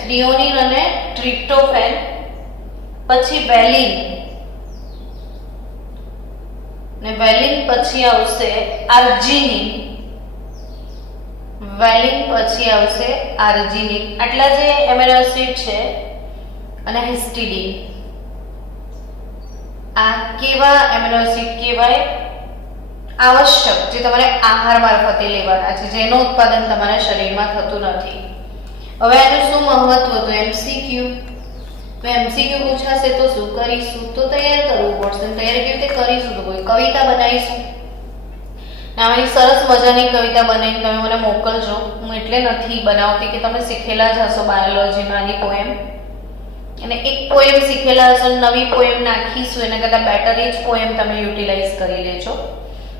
થ્રિયોનિન અને ટ્રિપ્ટોફેન, પછી વેલિન, ને વેલિન પછી આવશે આર્જિનિન, આટલા જે એમિનો એસિડ છે. અને હિસ્ટિડીન. આ કેવા એમિનો એસિડ કહેવાય? આવશ્યક, જે તમારે આહાર મારફતે લેવાના છે, જેનું ઉત્પાદન તમારા શરીરમાં થતું નથી. હવે આનું શું મહત્વ? તો એમસીક્યુ. તો એમસીક્યુ પૂછાશે તો શું કરીશું? તો તૈયાર કરવું પડશે. તૈયાર કેવી રીતે કરીશું? તો કોઈ કવિતા બનાવીશું. આમાંની સરસ મજાની કવિતા બનાવીને તમે મને મોકલજો. હું એટલે નથી બનાવતી કે તમે શીખેલા જ હશો બાયોલોજીમાંની પોએમ, અને એક પોએમ શીખેલા હશો, નવી પોએમ નાખીશું, એના કરતાં બેટર એ જ પોએમ તમે યુટિલાઇઝ કરી લેજો.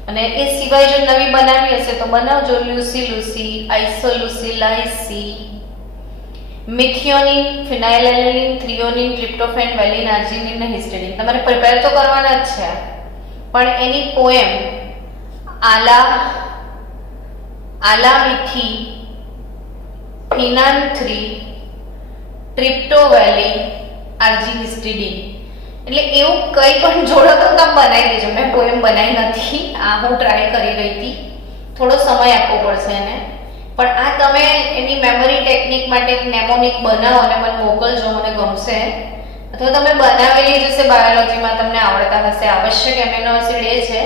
અને એ સિવાય જો નવી બનાવી હશે તો બનાવજો. લ્યુસી, આઇસોલ્યુસી, લાઇસી, મિથિયોનિન, ફિનાઇલ એલેનિન, થ્રિયોનિન, ટ્રિપ્ટોફેન, વેલિન, આર્જિનિન અને હિસ્ટિડીન. તમારે પ્રિપેર તો કરવાના જ છે, પણ એની પોએમ આલા મિથી, ફિનાન-3, ટ્રિપ્ટોવેલિન, આર્જિન, હિસ્ટિડીન. એટલે એવું કંઈ પણ જોડો તો તમે બનાવી દેજો. મેં પોએમ બનાવી નથી, આ હું ટ્રાય કરી રહી હતી. થોડો સમય આપવો પડશે એને, પણ આ તમે એની મેમરી ટેકનિક માટે એક નેમોનિક બનાવો અને મને મોકલજો, મને ગમશે. અથવા તમે બનાવેલી જશે બાયોલોજીમાં, તમને આવડતા હશે. આવશ્યક એમિનો એસિડ એ છે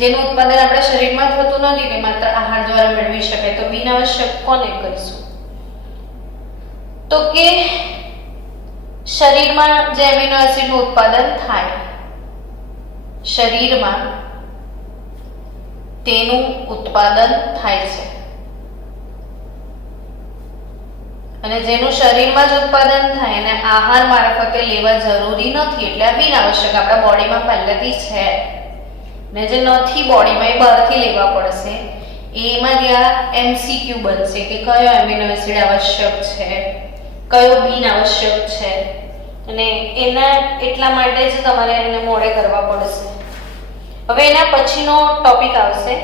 જેનું ઉત્પાદન આપણા શરીરમાં થતું નથી, તે માત્ર આહાર દ્વારા મેળવી શકાય. તો બિન આવશ્યક કોને કરીશું? તો કે શરીરમાં જે એમિનો એસિડનું ઉત્પાદન થાય, શરીરમાં તેનું ઉત્પાદન થાય છે. અને જેનું શરીરમાં જ ઉત્પાદન થાય અને આહાર મારફતે લેવા જરૂરી નથી, એટલે આ બિનઆવશ્યક આપણા બોડીમાં પહેલેથી છે ને જે નથી બોડીમાં એ બહારથી લેવા પડશે. એમાં ત્યાં MCQ બનશે કે કયો એમિનો એસિડ આવશ્યક છે, કયો બિનઆવશ્યક છે, અને એના એટલા માટે જ તમારે એને મોડે કરવા પડશે. હવે એના પછીનો ટોપિક આવશે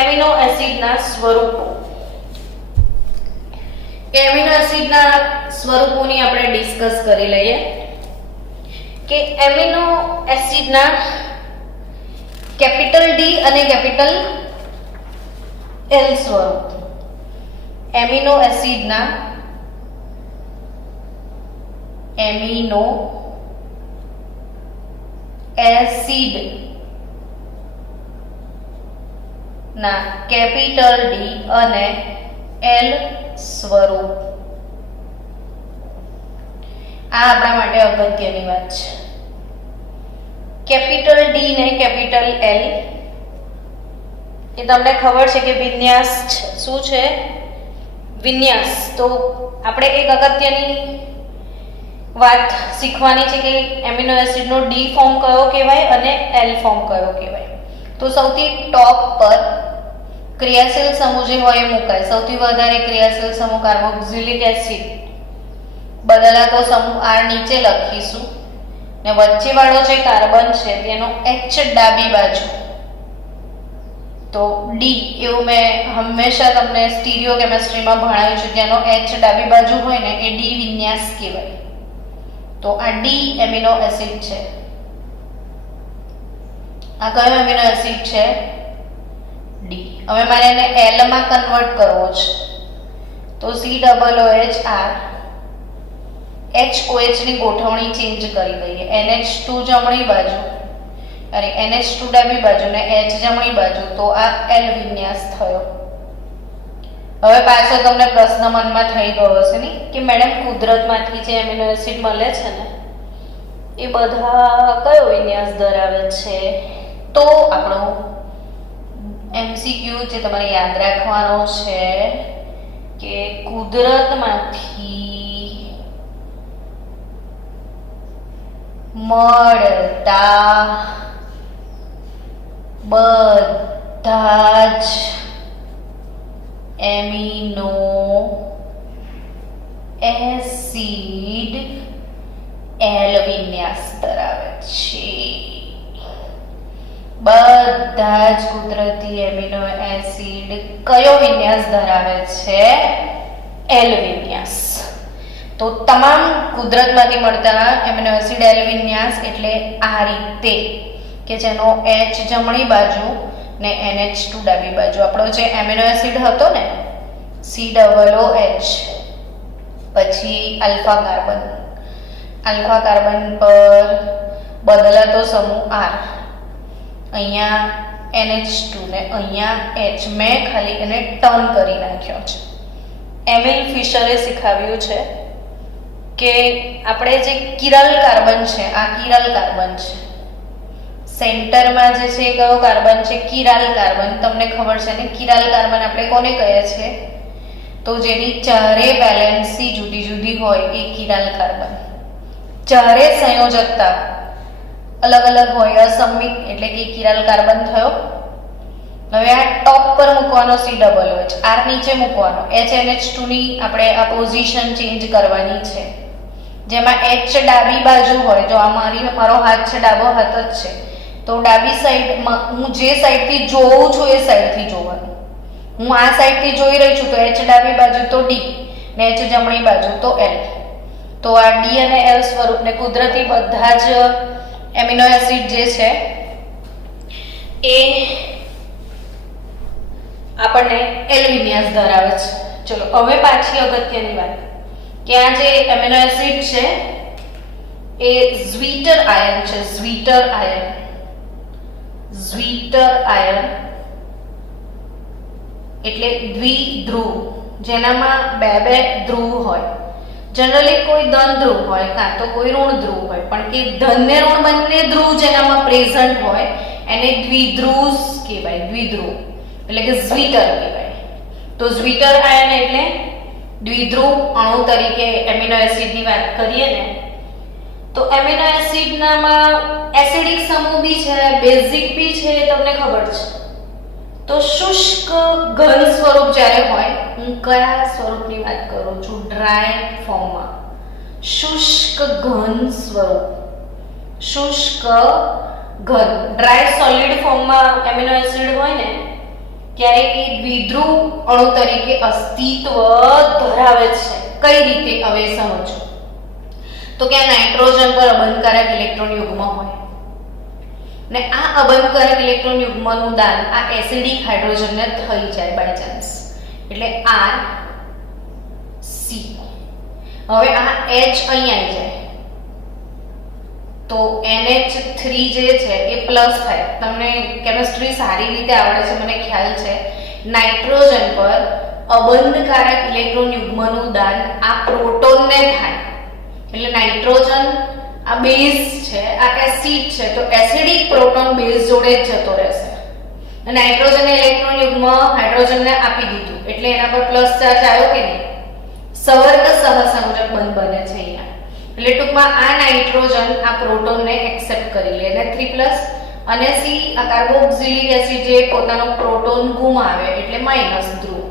એમિનો એસિડના સ્વરૂપો. એમિનો એસિડના સ્વરૂપોની આપણે ડિસ્કસ કરી લઈએ કે એમિનો એસિડના કેપિટલ ડી અને કેપિટલ એલ સ્વરૂપ. એમિનો એસિડના એમિનો એસિડ ના કેપિટલ ડી અને એલ સ્વરૂપ. આ આપણા માટે અગત્યની વાત છે. કેપિટલ ડી ને કેપિટલ એલ એ તમને ખબર છે કે વિન્યાસ શું છે? વિન્યાસ. તો આપણે એક અગત્યની વાત શીખવાની છે કે એમિનો એસિડનો ડી ફોર્મ કયો કહેવાય અને એલ ફોર્મ કયો કહેવાય. તો સૌથી ટોપ પર ક્રિયાશીલ સમૂહ જે હોય એ મુકાય. સૌથી વધારે ક્રિયાશીલ સમૂહ કાર્બોક્સિલિક એસિડ, બદલાતો સમૂહ R નીચે લખીશું ને વચ્ચે વાળો જે કાર્બન છે તેનો H ડાબી બાજુ, તો D એવું મેં હંમેશા તમને સ્ટીરિયો કેમેસ્ટ્રીમાં ભણાવ્યું છે. જેનો H ડાબી બાજુ હોય ને એ D વિન્યાસ કહેવાય. તો આ D એમિનો એસિડ છે. આ કયો એમિનો એસિડ છે? D. હવે મારે એને L માં કન્વર્ટ કરવો છે, તો COOH HOH ની ગોઠવણી ચેન્જ કરી દઈએ. NH2 જમણી બાજુ, અરે NH2 ડાબી બાજુ ને H જમણી બાજુ, તો આ L વિન્યાસ થયો. હવે પાછો તમને પ્રશ્ન મનમાં થઈ ગયો હશે ને કે મેડમ કુદરતમાંથી જે એમિનો એસિડ મળે છે ને એ બધા કયો વિન્યાસ ધરાવે છે? તો આપણો MCQ જે તમારે યાદ રાખવાનો છે કે કુદરતમાંથી મળતા બધા જ એમિનો એસિડ એલ વિન્યાસ ધરાવે છે. બધા જ કુદરતી એમિનો એસિડ કયો વિન્યાસ ધરાવે છે? એલ વિન્યાસ. તો તમામ કુદરતમાંથી મળતા એમિનો એસિડ એલ વિન્યાસ એટલે આ રીતે કે જેનો H જમણી બાજુ ને NH2 ડાબી બાજુ. આપણો જે એમિનો એસિડ હતો ને COOH, પછી આલ્ફા કાર્બન પર બદલાતો સમૂહ R, અહીંયા NH2 ને અહીંયા H. મેં ખાલી એને ટર્ન કરી નાખ્યો છે. એમિલ ફિશરે શીખવ્યું છે કે આપણે જે કિરલ કાર્બન છે, આ કિરલ કાર્બન છે. સેન્ટરમાં જે છે કયો કાર્બન છે? Chiral carbon. તમને ખબર છે ને કિરાલ કાર્બન આપણે કોને કહીએ છીએ? તો જેની ચારે વેલેન્સી જુદી જુદી હોય એ કિરાલ કાર્બન. ચારે સંયોજકતા અલગ અલગ હોય, અસમિત, એટલે કે કિરાલ કાર્બન થયો. હવે આ ટોપ પર મૂકવાનો COOH, R નીચે મૂકવાનો HNH2 ની આપણે આ પોઝિશન ચેન્જ કરવાની છે. જેમાં H ડાબી બાજુ હોય, જો આ મારો હાથ છે, ડાબો હાથ જ છે, તો ડાબી સાઈડમાં હું જે સાઈડથી જોઉં છું એ સાઈડથી જોવાનું. હું આ સાઈડથી જોઈ રહી છું તો H ડાબી બાજુ તો D ને H જમણી બાજુ તો L. તો આ D અને L સ્વરૂપને કુદરતી બધા જ એમિનો એસિડ જે છે એ આપણને એલ વિન્યાસ ધરાવે છે. ચલો હવે પાછી અગત્યની વાત કે આ જે એમિનો એસિડ છે એ ઝ્વીટર આયન છે. ઝ્વીટર આયન એટલે દ્વિધ્રુવ, જેનામાં બે ધ્રુવ હોય. જનરલી કોઈ ધન ધ્રુવ હોય કાં તો કોઈ ઋણ ધ્રુવ હોય, પણ કે ધન ને ઋણ બંને ધ્રુવ જેનામાં પ્રેઝન્ટ હોય એને દ્વિધ્રુવ કહેવાય. દ્વિધ્રુવ એટલે કે ઝ્વીટર કહેવાય. તો ઝ્વીટર આયન એટલે દ્વિધ્રુવ અણુ તરીકે એમિનો એસિડની વાત કરીએ ને તો એમિનો એસિડનામાં એસિડિક સમૂહ બી છે, બેઝિક બી છે, તમને ખબર છે. તો શુષ્ક ઘન સ્વરૂપ જ્યારે હોય, હું કયા સ્વરૂપની વાત કરું છું? ડ્રાય ફોર્મમાં. શુષ્ક ઘન સ્વરૂપ, શુષ્ક ઘન ડ્રાય સોલિડ ફોર્મમાં એમિનો એસિડ હોય ને ત્યારે એ દ્વિધ્રુવ અણુ તરીકે અસ્તિત્વ ધરાવે છે. કઈ રીતે હવે સમજો. તો કે આ નાઇટ્રોજન પર અબંધકારક ઇલેક્ટ્રોન યુગ્મ હોય ને આ અબંધકારક ઇલેક્ટ્રોન યુગ્મનું દાન આ એસિડિક હાઇડ્રોજનને થઈ જાય બાય ચાન્સ, એટલે R C. હવે આ H અહીં આવી જાય તો NH3 જે છે એ પ્લસ થાય. તમને કેમિસ્ટ્રી સારી રીતે આવડે છે મને ખ્યાલ છે. નાઇટ્રોજન પર અબંધકારક ઇલેક્ટ્રોન યુગ્મનું દાન આ પ્રોટોનને થાય, એટલે નાઇટ્રોજન આ બેઝ છે, આ એસિડ છે, તો એસિડિક પ્રોટોન બેઝ જોડે જ જતો રહેશે. નાઇટ્રોજનને ઇલેક્ટ્રોન યુગ્મ હાઇડ્રોજનને આપી દીધું એટલે એના પર પ્લસ ચાર્જ આવ્યો કે નહીં, સવર્ગ સહસંયોજક બંધ બને છે અહીંયા. એટલે ટૂંકમાં આ નાઇટ્રોજન આ પ્રોટોનને એક્સેપ્ટ કરી લે અને 3+ અને C આ કાર્બોક્સિલિક એસિડ જે પોતાનો પ્રોટોન ગુમાવે એટલે માઈનસ ધ્રુવ.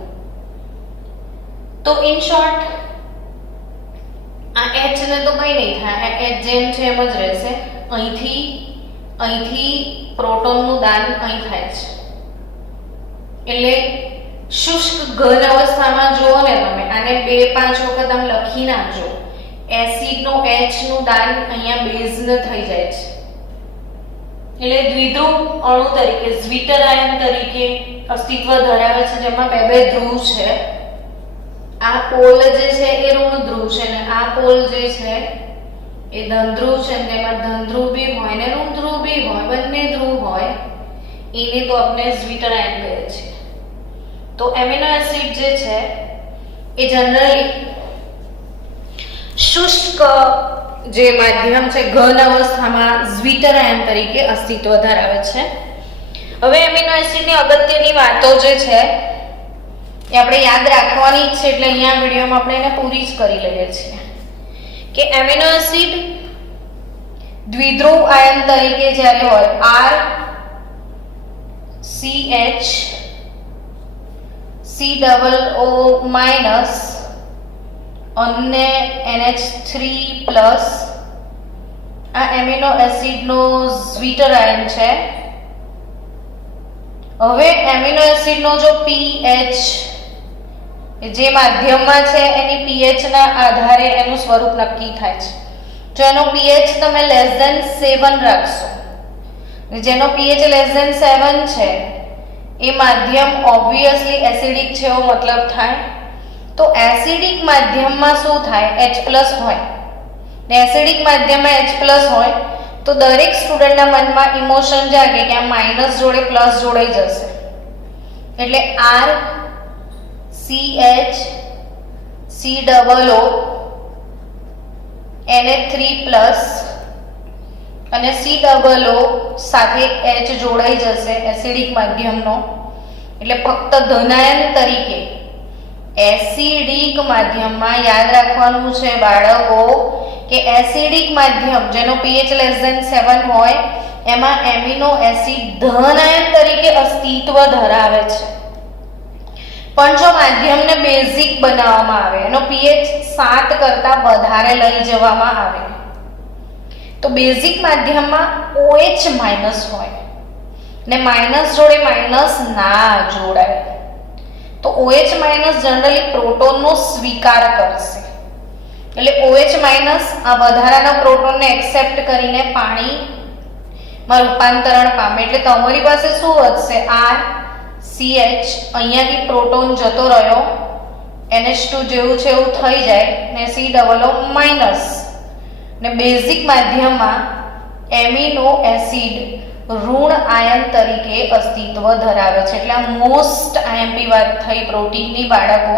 તો ઇન શોર્ટ આ H ને તો કંઈ નહીં થાય, H જેમ છે એમ જ રહેશે. અહીંથી પ્રોટોનનું દાન અહીં થાય છે. એટલે શુષ્ક ઘન અવસ્થામાં જુઓ ને તમે, આને 2-5 વખત આમ લખી નાખજો, એસિડનો H નું દાન અહીંયા બેઝને થઈ જાય છે. એટલે દ્વિધ્રુવ અણુ તરીકે, ઝ્વિટર આયન તરીકે અસ્તિત્વ ધરાવે છે, જેમાં બે ધ્રુવ છે. આ પોલ જે છે એ ઋણ ધ્રુવ છે ને આ પોલ જે છે એ ધન ધ્રુવ છે, તેમાં ધન ધ્રુવ બી હોય ને ઋણ ધ્રુવ બી હોય, બંને ધ્રુવ હોય. એને તો આપણે ઝ્વિટર આયન કહે છે. તો એમિનો એસિડ જે છે એ જનરલી શુષ્ક જે માધ્યમ છે ઘન અવસ્થામાં ઝ્વિટર આયન તરીકે અસ્તિત્વ ધરાવે છે. હવે એમિનો એસિડની અગત્યની વાતો જે છે એ આપણે યાદ રાખવાની જ છે, એટલે અહીંયા વિડીયોમાં આપણે એને પૂરી જ કરી લઈએ છીએ કે એમિનો એસિડ દ્વિધ્રુવ આયન તરીકે જ્યારે હોય R CH COO- અને NH3+ આ એમિનો એસિડનો ઝ્વિટર આયન છે. હવે એમિનો એસિડનો જો pH જે માધ્યમમાં છે એની pH ના આધારે એનું સ્વરૂપ નક્કી થાય છે. જો એનો pH તમે <7 રાખશો, જેનો pH <7 છે એ માધ્યમ ઓબ્વિયસલી એસિડિક છે એવો મતલબ થાય. તો એસિડિક માધ્યમમાં શું થાય? H+ હોય ને એસિડિક માધ્યમમાં H+ હોય તો દરેક સ્ટુડન્ટના મનમાં ઇમોશન જાગે કે આ માઈનસ જોડે પ્લસ જોડાઈ જશે, એટલે R CH COO NH3+ અને COO સાથે H જોડાઈ જશે એસિડિક માધ્યમનો, એટલે ફક્ત ધનાયન તરીકે એસિડિક માધ્યમમાં યાદ રાખવાનું છે બાળકો કે એસિડિક માધ્યમ જેનો pH <7 હોય એમાં એમિનો એસિડ ધનાયન તરીકે અસ્તિત્વ ધરાવે છે. પણ જો માધ્યમને બેઝિક બનાવવામાં આવે, એનો pH 7 કરતા વધારે લઈ જવામાં આવે તો બેઝિક માધ્યમમાં OH- હોય ને માઇનસ જોડે માઇનસ ના જોડાય. તો OH- જનરલી પ્રોટોનનો સ્વીકાર કરશે, એટલે OH- આ વધારાના પ્રોટોનને એક્સેપ્ટ કરીને પાણીમાં રૂપાંતરણ પામે. એટલે તમારી પાસે શું વધશે? R CH અહીંયાથી પ્રોટોન જતો રહ્યો, NH2 જેવું છે એવું થઈ જાય ને COO- ને બેઝિક માધ્યમમાં એમિનો એસિડ ઋણ આયન તરીકે અસ્તિત્વ ધરાવે છે. એટલે આ મોસ્ટ IMP વાત થઈ પ્રોટીનની બાળકો.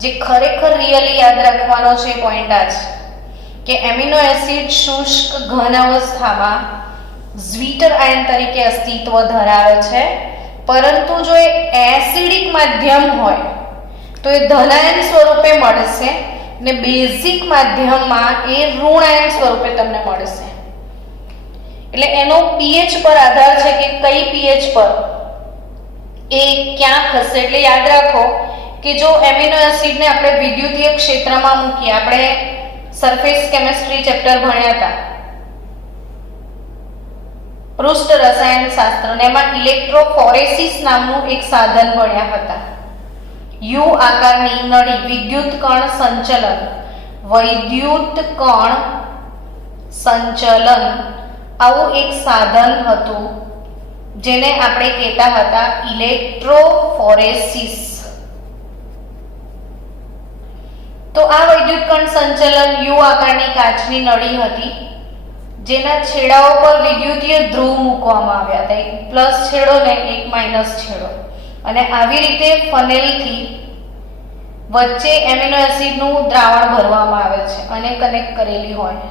જે ખરેખર રિયલી યાદ રાખવાનો છે પોઈન્ટ આ છે કે એમિનો એસિડ શુષ્ક ઘન અવસ્થામાં ઝ્વિટર આયન તરીકે અસ્તિત્વ ધરાવે છે, પરંતુ જો એ એસિડિક માધ્યમ હોય તો એ ધનાયન સ્વરૂપે મળશે ને બેઝિક માધ્યમમાં એ ઋણાયન સ્વરૂપે તમને મળશે. એટલે એનો pH પર આધાર છે કે કઈ pH પર એ ક્યાં ખસે. એટલે યાદ રાખો કે જો એમિનો એસિડને આપણે વિદ્યુતીય ક્ષેત્રમાં મૂકીએ, આપણે સરફેસ કેમિસ્ટ્રી ચેપ્ટર ભણ્યા હતા, પૃષ્ઠ રસાયણ શાસ્ત્ર, ને એમાં ઇલેક્ટ્રોફોરેસિસ નામનું એક સાધન ભણ્યા હતા. યુ આકારની નળી વિદ્યુત કણ સંચલન, વૈદ્યુત કણ સંચલન આવું એક સાધન હતું જેને આપણે કહેતા હતા ઇલેક્ટ્રોફોરેસિસ. તો આ વૈદ્યુત કણ સંચલન યુ આકારની કાચની નળી હતી જેના છેડાઓ પર વિદ્યુતીય ધ્રુવ મૂકવામાં આવ્યા હતા, એક પ્લસ છેડો ને એક માઇનસ છેડો, અને આવી રીતે ફનેલથી વચ્ચે એમિનો એસિડનું દ્રાવણ ભરવામાં આવે છે અને કનેક્ટ કરેલી હોય.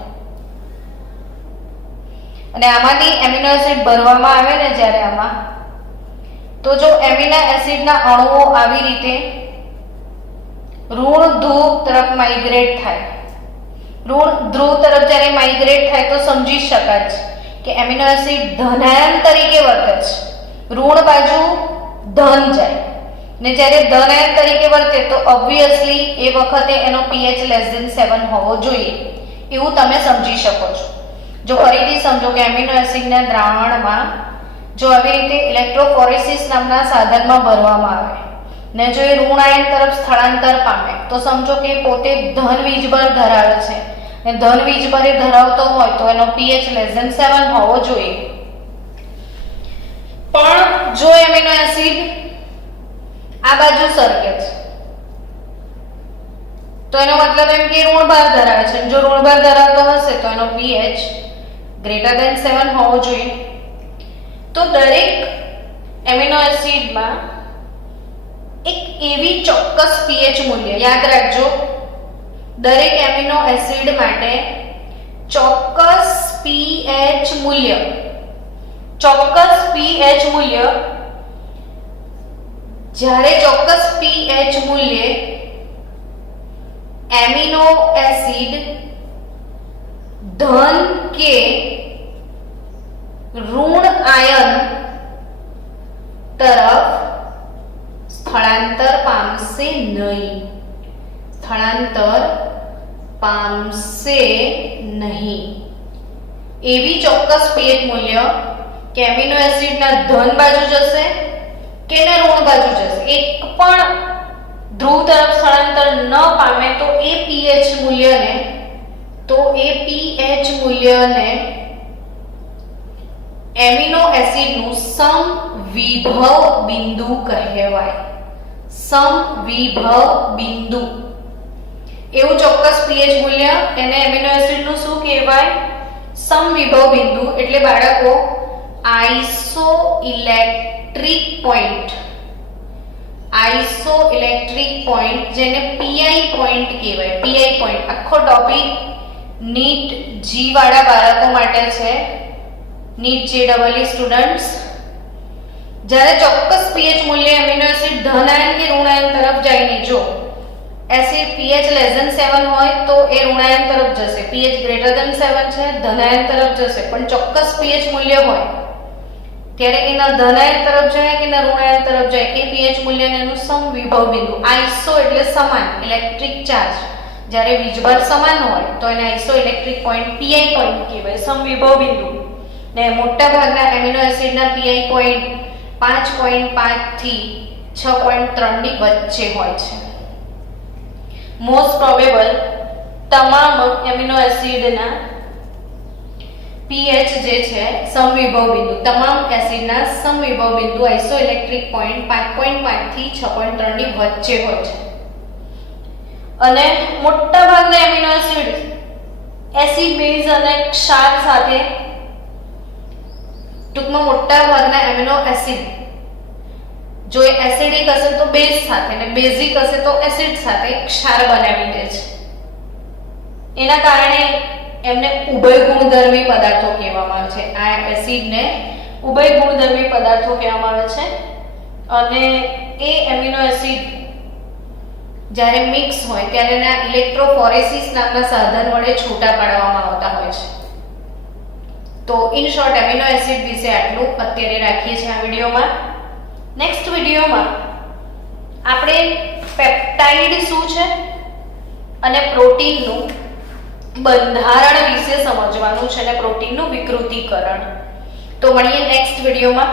અને આમાંથી એમિનો એસિડ ભરવામાં આવે ને જ્યારે આમાં, તો જો એમિનો એસિડના અણુઓ આવી રીતે ઋણ ધ્રુવ તરફ માઇગ્રેટ થાય, ઋણ ધ્રુવ તરફ જ્યારે માઇગ્રેટ થાય તો સમજી શકાય છે કે એમિનો એસિડ ધનાયન તરીકે વર્તે છે, ઋણ બાજુ ધન જાય, ને જ્યારે ધનાયન તરીકે વર્તે તો ઓબ્વિયસલી એ વખતે એનો pH <7 હોવો જોઈએ, એવું તમે સમજી શકો છો. જો ફરીથી સમજો કે એમિનો એસિડના દ્રાવણમાં જો આવી રીતે ઇલેક્ટ્રોફોરેસિસ નામના સાધનમાં ભરવામાં આવે ને જો એ ઋણાયન તરફ સ્થળાંતર પામે તો સમજો કે પોતે ધન વીજભાર ધરાવે છે ને ધન વીજભાર એ ધરાવતો હોય તો એનો pH <7 હોવો જોઈએ. પણ જો એમિનો એસિડ આ બાજુ સરકે છે તો એનો મતલબ એમ કે ઋણભાર ધરાવે છે. જો ઋણભાર ધરાવતો હશે તો એનો pH <7 હોવો જોઈએ. તો દરેક એમિનો એસિડમાં એક એવી ચોક્કસ pH મૂલ્ય, યાદ રાખજો, દરેક એમિનો એસિડ માટે ચોક્કસ pH મૂલ્ય જ્યારે ચોક્કસ pH મૂલ્ય એમિનો એસિડ ધન કે ઋણ આયન તરફ સ્થળાંતર પામશે નહીં. એવી ચોક્કસ pH મૂલ્ય કે એમિનો એસિડના ધન બાજુ જશે કે ને ઋણ બાજુ જશે, એક પણ ધ્રુવ તરફ સ્થળાંતર ન પામે તો એ pH મૂલ્યને એમિનો એસિડનું સમવિભવ બિંદુ કહેવાય. સમવિભવ બિંદુ એવું ચોક્કસ pH મૂલ્ય, એને એમિનો એસિડનું શું કહેવાય? સમવિભવ બિંદુ. એટલે બાળકો આઇસોઇલેક્ટ્રિક પોઈન્ટ જેને PI પોઈન્ટ કહેવાય. PI પોઈન્ટ આખો ટોપિક નીટ જી વાળા બાળકો માટે છે, નીટ JEE સ્ટુડન્ટ્સ. જ્યારે ચોક્કસ pH મૂલ્ય એમિનો એસિડ ધનાયન કે ઋણાયન તરફ જાય ને, જો એસિડ pH <7 હોય તો એ ઋણાયન તરફ જશે, pH <7 છે ધનાયન તરફ જશે. પણ ચોક્કસ pH મૂલ્ય હોય ત્યારે એના ધનાયન તરફ જાય કે ના ઋણાયન તરફ જાય, એ pH મૂલ્યને એનું સમવિભવ બિંદુ. આઇસો એટલે સમાન ઇલેક્ટ્રિક ચાર્જ, જ્યારે વીજભાર સમાન હોય તો એને iso electric point PI point કહેવાય, સમવિભવ બિંદુ. ને મોટા ભાગના એમિનો એસિડના PI પોઈન્ટ 5.5 થી 6.3 ની વચ્ચે હોય છે. મોસ્ટ પ્રોબેબલ તમામ એમિનો એસિડના pH જે છે સમવિભવ બિંદુ, તમામ એસિડના સમવિભવ બિંદુ આઇસોઇલેક્ટ્રિક પોઈન્ટ 5.5 થી 6.3 ની વચ્ચે હોય છે. અને મોટા ભાગના એમિનો એસિડ બેઝ અને ક્ષાર સાથે, ટૂંકમાં મોટા ભાગના એમિનો એસિડ જો એ એસિડિક હશે તો બેઝ સાથે ને બેઝિક હશે તો એસિડ સાથે ક્ષાર બનાવી દે છે. એના કારણે એમને ઉભય ગુણધર્મી પદાર્થો કહેવામાં આવે છે. આ એસિડને ઉભય ગુણધર્મી પદાર્થો કહેવામાં આવે છે. અને એ એમિનો એસિડ જ્યારે મિક્સ હોય ત્યારે એના ઇલેક્ટ્રોફોરેસિસ નામના સાધન વડે છૂટા પાડવામાં આવતા હોય છે. તો ઇન શોર્ટ એમિનો એસિડ વિશે આટલું અત્યારે રાખીએ છીએ આ વિડીયોમાં. નેક્સ્ટ વિડીયોમાં આપણે પેપ્ટાઇડ શું છે અને પ્રોટીનનું બંધારણ વિશે સમજવાનું છે અને પ્રોટીનનું વિકૃતિકરણ. તો મળીએ નેક્સ્ટ વિડીયોમાં.